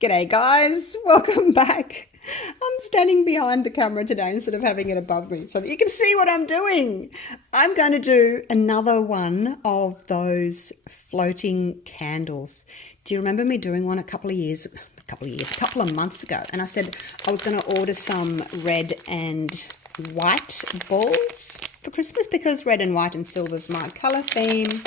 G'day guys, welcome back. I'm standing behind the camera today instead of having it above me so that you can see what I'm doing. I'm going to do another one of those floating candles. Do you remember me doing one a couple of months ago? And I said I was going to order some red and white balls for Christmas because red and white and silver is my colour theme.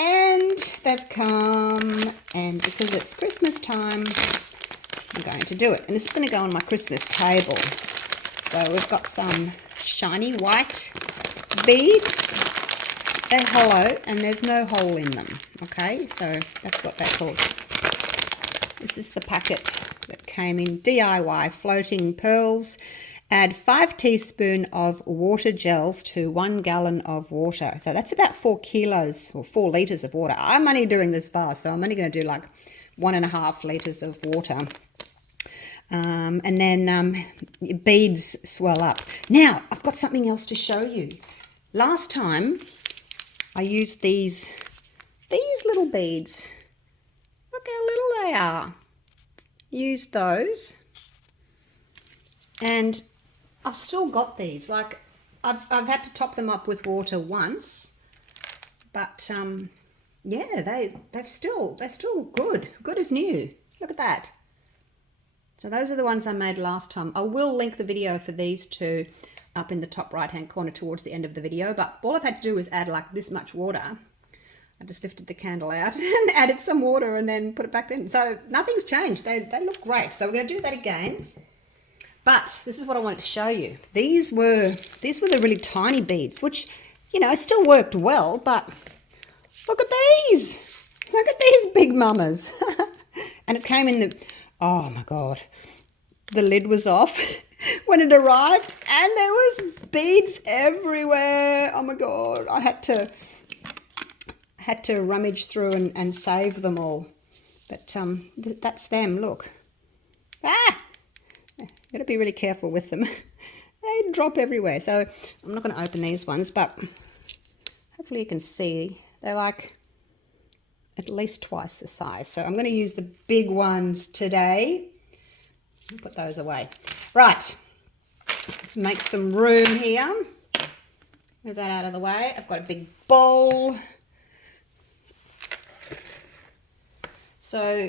And they've come, and because it's Christmas time, I'm going to do it. And this is going to go on my Christmas table. So we've got some shiny white beads. They're hollow and there's no hole in them. Okay, so that's what they're called. This is the packet that came in. DIY floating pearls. Add 5 teaspoons of water gels to 1 gallon of water. So that's about 4 kilos or 4 litres of water. I'm only doing this fast, so I'm only going to do like 1.5 litres of water. And then beads swell up. Now, I've got something else to show you. Last time, I used these little beads. Look how little they are. Used those. And I've still got these. Like I've had to top them up with water once, but yeah, they're still good as new. Look at that. So those are the ones I made last time. I will link the video for these two up in the top right hand corner towards the end of the video, but all I've had to do is add like this much water. I just lifted the candle out and added some water and then put it back in. So nothing's changed. They look great. So we're going to do that again. But this is what I wanted to show you. These were the really tiny beads, which, you know, still worked well, but look at these. Look at these big mamas. And it came in the, oh my God, the lid was off when it arrived and there was beads everywhere. Oh my God, I had to rummage through and save them all. But that's them, look. Ah! Got to be really careful with them. They drop everywhere. So I'm not going to open these ones, but hopefully you can see they're like at least twice the size. So I'm going to use the big ones today. I'll put those away. Right. Let's make some room here. Move that out of the way. I've got a big bowl. So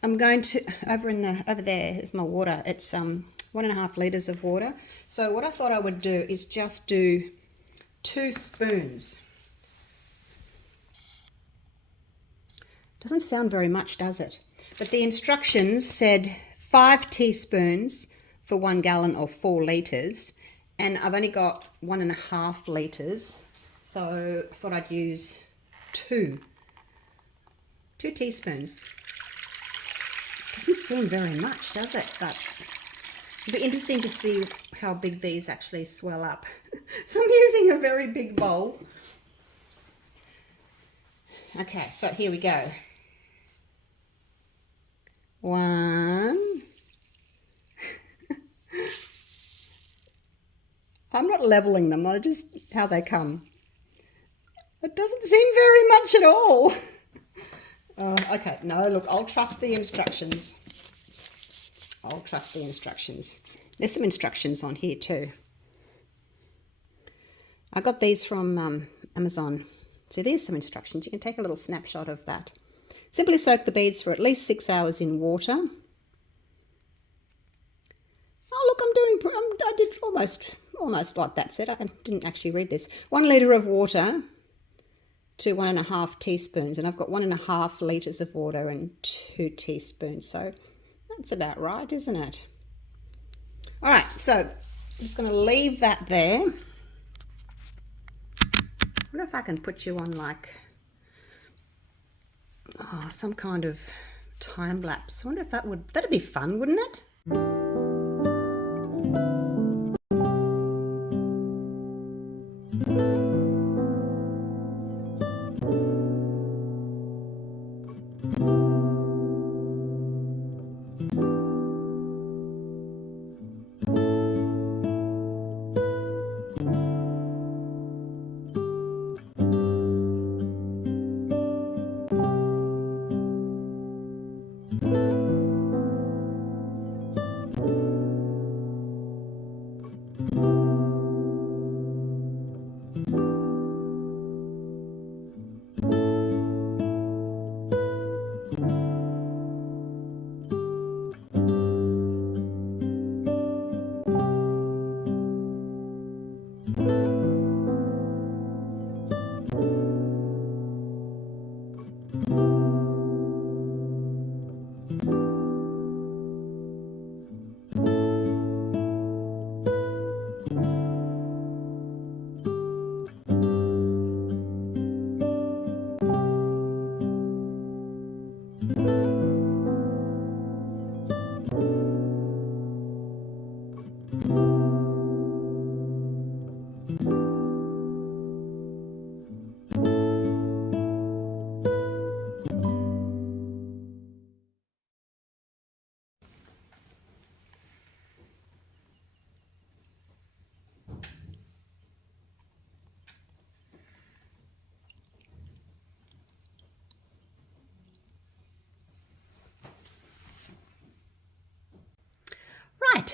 I'm going to, over there is my water. It's 1.5 litres of water. So what I thought I would do is just do 2 spoons. Doesn't sound very much, does it? But the instructions said 5 teaspoons for 1 gallon or 4 litres. And I've only got 1.5 litres. So I thought I'd use 2 teaspoons. Doesn't seem very much, does it? But it'll be interesting to see how big these actually swell up. So I'm using a very big bowl. Okay, so here we go. 1. I'm not leveling them, I just how they come. It doesn't seem very much at all. Okay, no, look, I'll trust the instructions. I'll trust the instructions. There's some instructions on here too. I got these from Amazon. So there's some instructions. You can take a little snapshot of that. Simply soak the beads for at least 6 hours in water. Oh, look, I did almost like that said. I didn't actually read this. 1 litre of water to 1.5 teaspoons, and I've got 1.5 litres of water and 2 teaspoons, so that's about right, isn't it? All right, so I'm just going to leave that there. I wonder if I can put you on like some kind of time lapse. I wonder if that'd be fun, wouldn't it?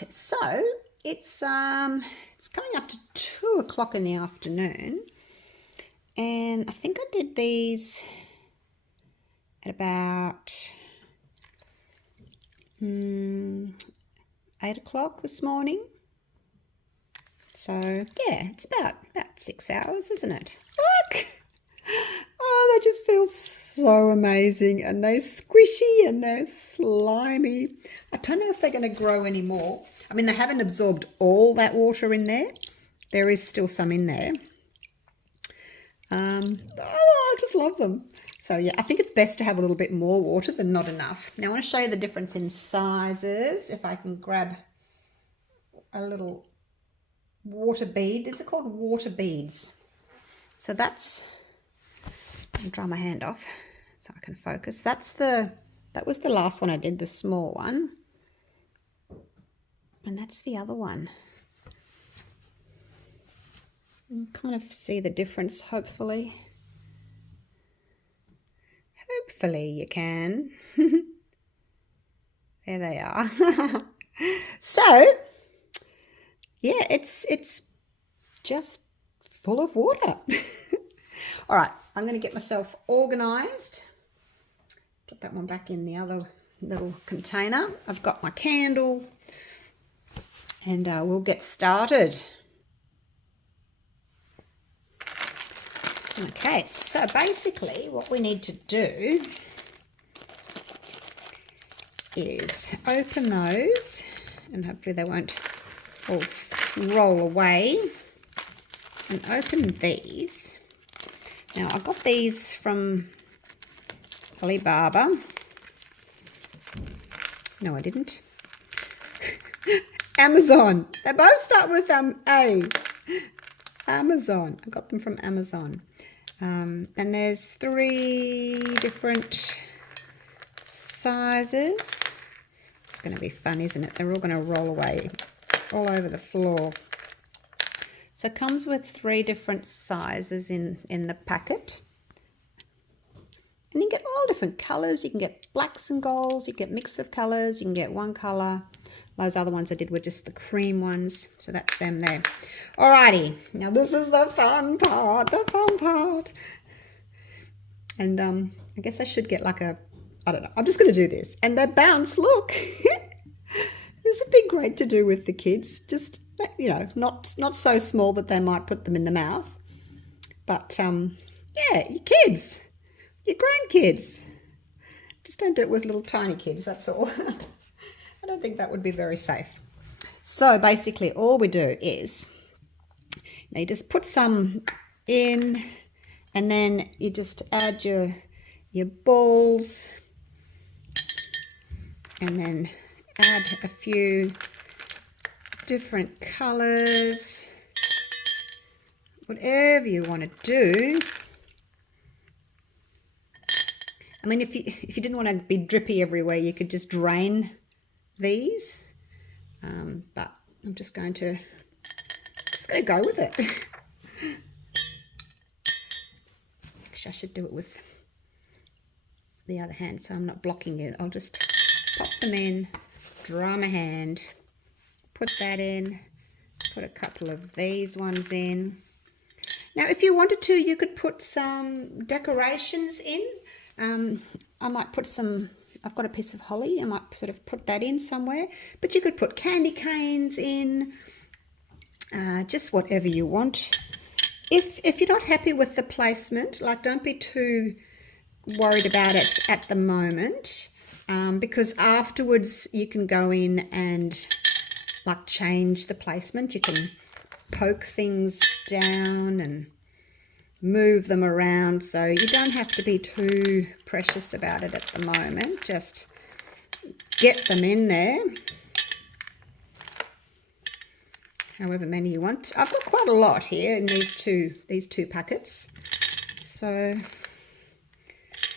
right, so it's coming up to 2 o'clock in the afternoon, and I think I did these at about 8 o'clock this morning. So yeah, it's about 6 hours, isn't it? Look! Oh, they just feel so amazing, and they're squishy and they're slimy. I don't know if they're going to grow anymore. I mean, they haven't absorbed all that water in there. There is still some in there. I just love them. So yeah, I think it's best to have a little bit more water than not enough. Now I want to show you the difference in sizes. If I can grab a little water bead. These are called water beads. So that's, I'll dry my hand off so I can focus. That was the last one I did, the small one. And that's the other one. You can kind of see the difference, hopefully. Hopefully you can. There they are. So, yeah, it's just full of water. All right, I'm going to get myself organised. Put that one back in the other little container. I've got my candle, and we'll get started. Okay, so basically what we need to do is open those, and hopefully they won't all roll away, and open these. Now I got these from Alibaba. No, I didn't. Amazon. They both start with A. Amazon. I got them from Amazon. And there's 3 different sizes. It's going to be fun, isn't it? They're all going to roll away all over the floor. So it comes with 3 different sizes in the packet. And you can get all different colours. You can get blacks and golds. You can get mix of colours. You can get one colour. Those other ones I did were just the cream ones. So that's them there. Alrighty. Now this is the fun part. And I guess I should get like I don't know. I'm just going to do this. And they bounce. Look. This would be great to do with the kids. Just, you know, not so small that they might put them in the mouth. But, yeah, your kids. Your grandkids. Just don't do it with little tiny kids, that's all. I don't think that would be very safe. So basically all we do is you just put some in, and then you just add your balls, and then add a few different colours, whatever you want to do. I mean, if you didn't want to be drippy everywhere, you could just drain these. But I'm just going to go with it. Actually, I should do it with the other hand, so I'm not blocking you. I'll just pop them in, dry my hand, put that in, put a couple of these ones in. Now, if you wanted to, you could put some decorations in. I might put some, I've got a piece of holly, I might sort of put that in somewhere, but you could put candy canes in, just whatever you want. If you're not happy with the placement, like, don't be too worried about it at the moment, because afterwards you can go in and like change the placement. You can poke things down and move them around, so you don't have to be too precious about it at the moment. Just get them in there, however many you want. I've got quite a lot here in these two packets, so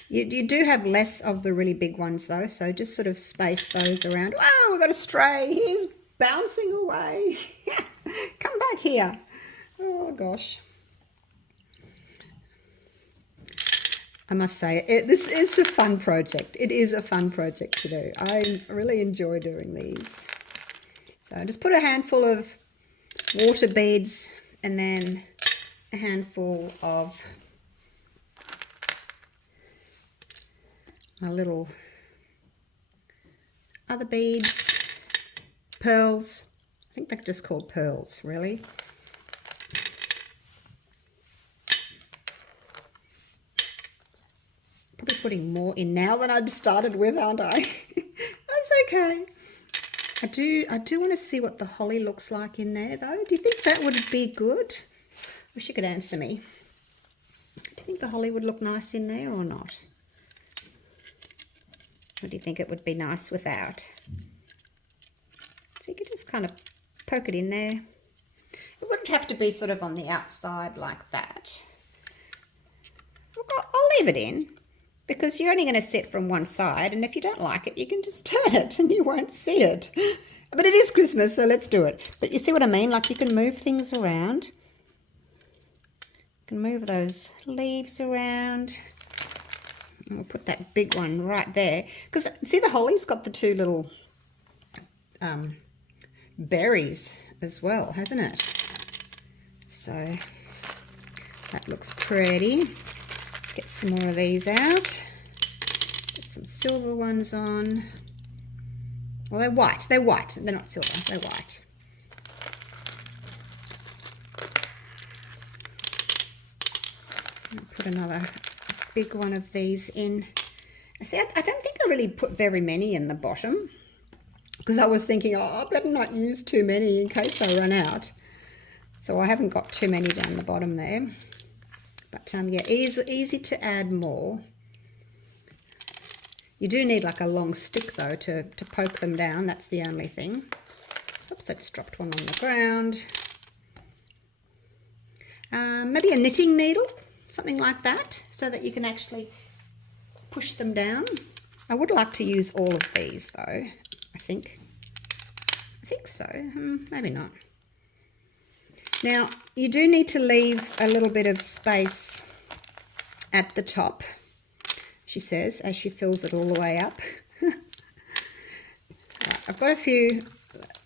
you do have less of the really big ones though, so just sort of space those around. Oh, we've got a stray. He's bouncing away. Come back here. Oh gosh. I must say, this is a fun project. It is a fun project to do. I really enjoy doing these. So just put a handful of water beads and then a handful of my little other beads, pearls. I think they're just called pearls, really. Probably putting more in now than I'd started with, aren't I? That's okay. I do want to see what the holly looks like in there, though. Do you think that would be good? Wish you could answer me. Do you think the holly would look nice in there or not? Or do you think it would be nice without? So you could just kind of poke it in there. It wouldn't have to be sort of on the outside like that. Look, I'll leave it in because you're only going to sit from one side, and if you don't like it, you can just turn it and you won't see it. But it is Christmas, so let's do it. But you see what I mean? Like you can move things around. You can move those leaves around. And we'll put that big one right there. Because see, the holly's got the two little berries as well, hasn't it? So that looks pretty. Let's get some more of these out. Get some silver ones on. Well, they're white. They're white. They're not silver. They're white. I'll put another big one of these in. See, I don't think I really put very many in the bottom because I was thinking, oh, I better not use too many in case I run out. So I haven't got too many down the bottom there. But yeah, easy to add more. You do need like a long stick though to poke them down. That's the only thing. Oops, I just dropped one on the ground. Maybe a knitting needle, something like that, so that you can actually push them down. I would like to use all of these though, I think so, maybe not. Now you do need to leave a little bit of space at the top, she says, as she fills it all the way up. Right, I've got a few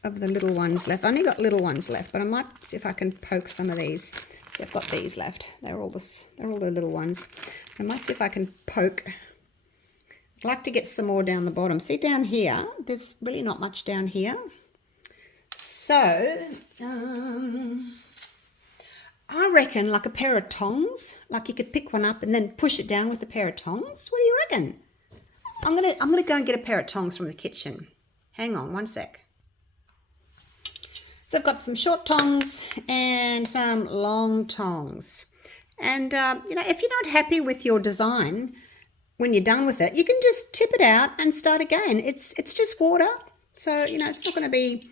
of the little ones left. I only got little ones left, but I might see if I can poke some of these. See, I've got these left. They're all the little ones. I might see if I can poke. I'd like to get some more down the bottom. See down here, there's really not much down here. So, I reckon like a pair of tongs, like you could pick one up and then push it down with a pair of tongs. What do you reckon? I'm gonna go and get a pair of tongs from the kitchen. Hang on one sec. So I've got some short tongs and some long tongs. And, you know, if you're not happy with your design when you're done with it, you can just tip it out and start again. It's just water. So, you know, it's not going to be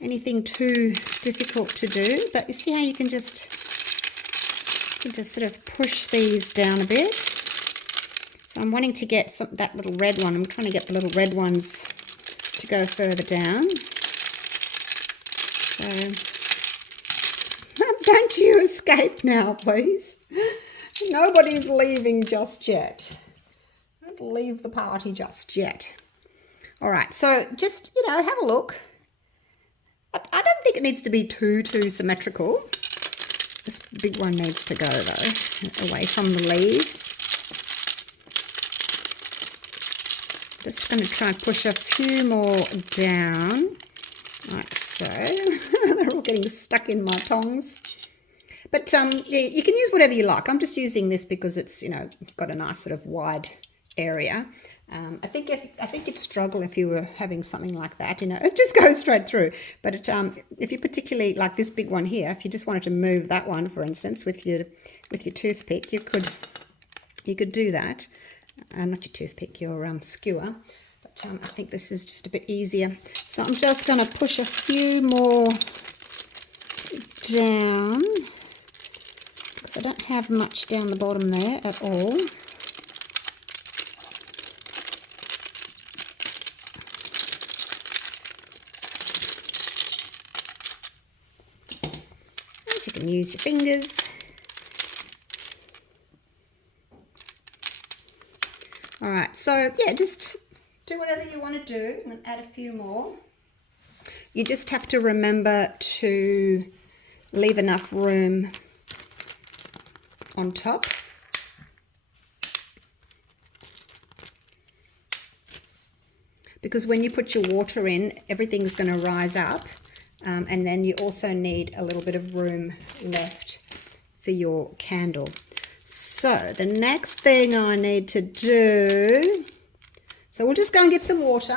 anything too difficult to do. But you see how you can just sort of push these down a bit. So I'm wanting to get that little red one. I'm trying to get the little red ones to go further down. So don't you escape now, please. Nobody's leaving just yet. Don't leave the party just yet. All right, so just, you know, have a look. I don't think it needs to be too symmetrical. This big one needs to go, though, away from the leaves. Just going to try and push a few more down, like so. They're all getting stuck in my tongs. But yeah, you can use whatever you like. I'm just using this because it's, you know, got a nice sort of wide area. I think you'd struggle if you were having something like that, you know, it just goes straight through. But if you particularly like this big one here, if you just wanted to move that one, for instance, with your toothpick, you could do that. Not your toothpick, your skewer. But I think this is just a bit easier. So I'm just going to push a few more down because I don't have much down the bottom there at all. And you can use your fingers. All right, so yeah, just do whatever you want to do. I'm going to add a few more. You just have to remember to leave enough room on top. Because when you put your water in, everything's going to rise up. And then you also need a little bit of room left for your candle. So the next thing I need to do, so we'll just go and get some water,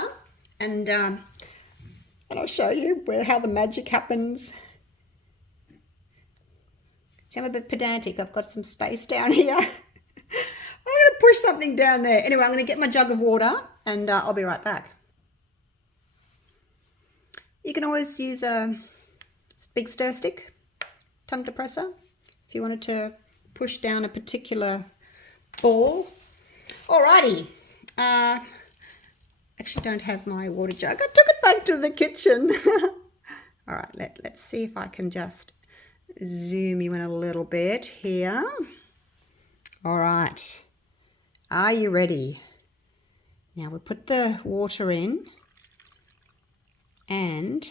and I'll show you how the magic happens. See, I'm a bit pedantic. I've got some space down here. I'm going to push something down there. Anyway, I'm going to get my jug of water, and I'll be right back. You can always use a big stir stick, tongue depressor, if you wanted to push down a particular ball. Alrighty. Actually don't have my water jug. I took it back to the kitchen. Alright, let's see if I can just zoom you in a little bit here. Alright. Are you ready? Now we put the water in, and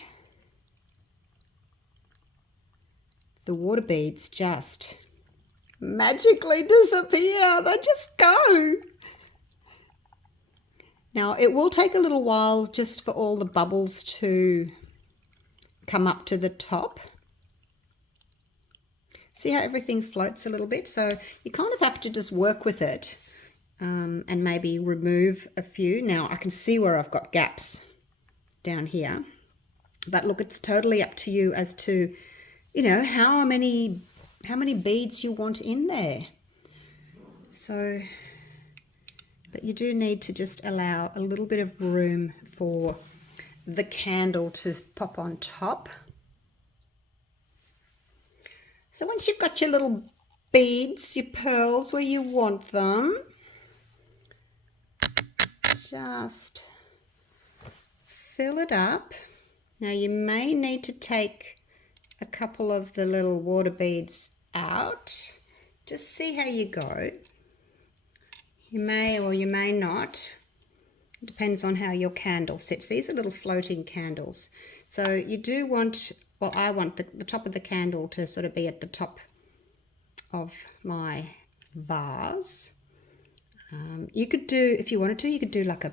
the water beads just magically disappear. They just go. Now it will take a little while just for all the bubbles to come up to the top. See how everything floats a little bit? So you kind of have to just work with it and maybe remove a few. Now I can see where I've got gaps down here, but look, it's totally up to you as to, you know, how many beads you want in there. So, but you do need to just allow a little bit of room for the candle to pop on top. So once you've got your little beads, your pearls where you want them, just fill it up. Now you may need to take a couple of the little water beads out. Just see how you go. You may or you may not. It depends on how your candle sits. These are little floating candles. So you do want, well, I want the top of the candle to sort of be at the top of my vase. You could do, if you wanted to, you could do like a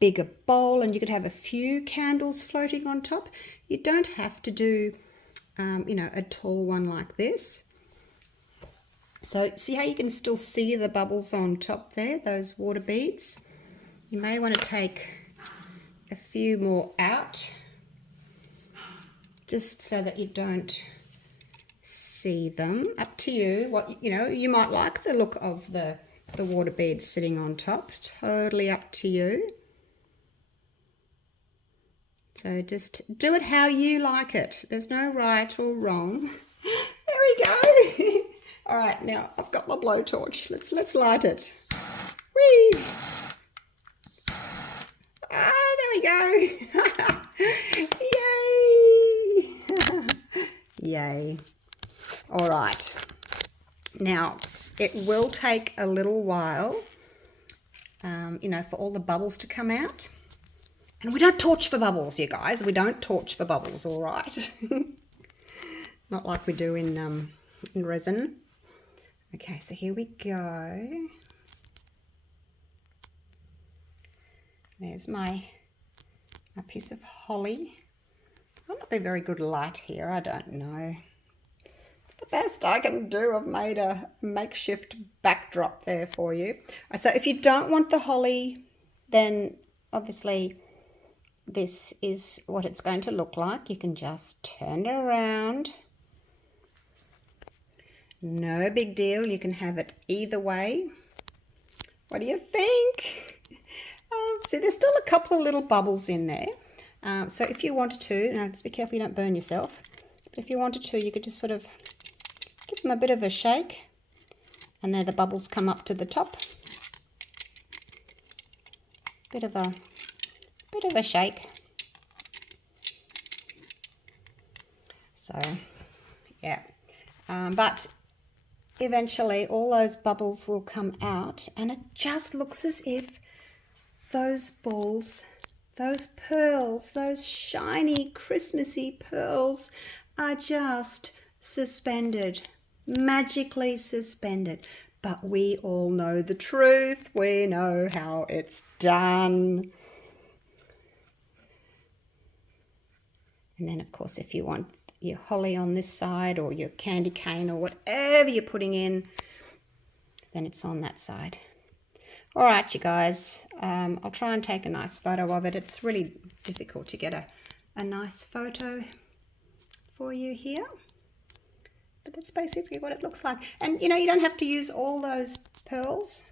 bigger bowl, and you could have a few candles floating on top. You don't have to do, a tall one like this. So see how you can still see the bubbles on top there, those water beads? You may want to take a few more out, just so that you don't see them. Up to you. What you might like the look of the water beads sitting on top. Totally up to you. So just do it how you like it. There's no right or wrong. There we go. All right, now I've got my blowtorch. Let's light it. Whee! Ah, there we go. Yay! Yay. All right. Now, it will take a little while, for all the bubbles to come out. And we don't torch for bubbles, you guys. We don't torch for bubbles, all right? Not like we do in resin. Okay, so here we go. There's my piece of holly. Might not be very good light here, I don't know. The best I can do, I've made a makeshift backdrop there for you. So if you don't want the holly, then obviously this is what it's going to look like. You can just turn it around. No big deal. You can have it either way. What do you think? See, there's still a couple of little bubbles in there. So if you wanted to, now just be careful you don't burn yourself. But if you wanted to, you could just sort of give them a bit of a shake, and there the bubbles come up to the top. Bit of a shake. So, yeah. But eventually all those bubbles will come out, and it just looks as if those balls Those pearls, those shiny Christmassy pearls are just suspended, magically suspended. But we all know the truth. We know how it's done. And then, of course, if you want your holly on this side or your candy cane or whatever you're putting in, then it's on that side. All right, you guys, I'll try and take a nice photo of it. It's really difficult to get a nice photo for you here. But that's basically what it looks like. And, you know, you don't have to use all those pearls,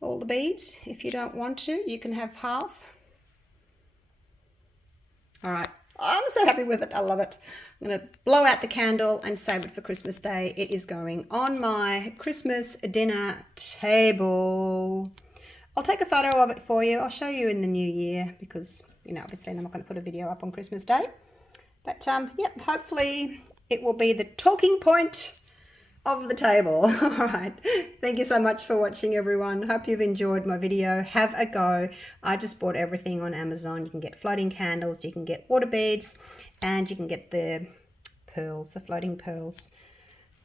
all the beads. If you don't want to, you can have half. All right. I'm so happy with it. I love it. I'm going to blow out the candle and save it for Christmas Day. It is going on my Christmas dinner table. I'll take a photo of it for you. I'll show you in the new year because, you know, obviously I'm not going to put a video up on Christmas Day. But, yep, hopefully it will be the talking point of the table. All right. Thank you so much for watching, everyone. Hope you've enjoyed my video. Have a go. I just bought everything on Amazon. You can get floating candles, you can get water beads, and you can get the pearls, the floating pearls.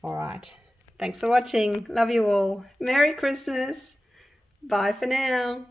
All right. Thanks for watching. Love you all. Merry Christmas. Bye for now.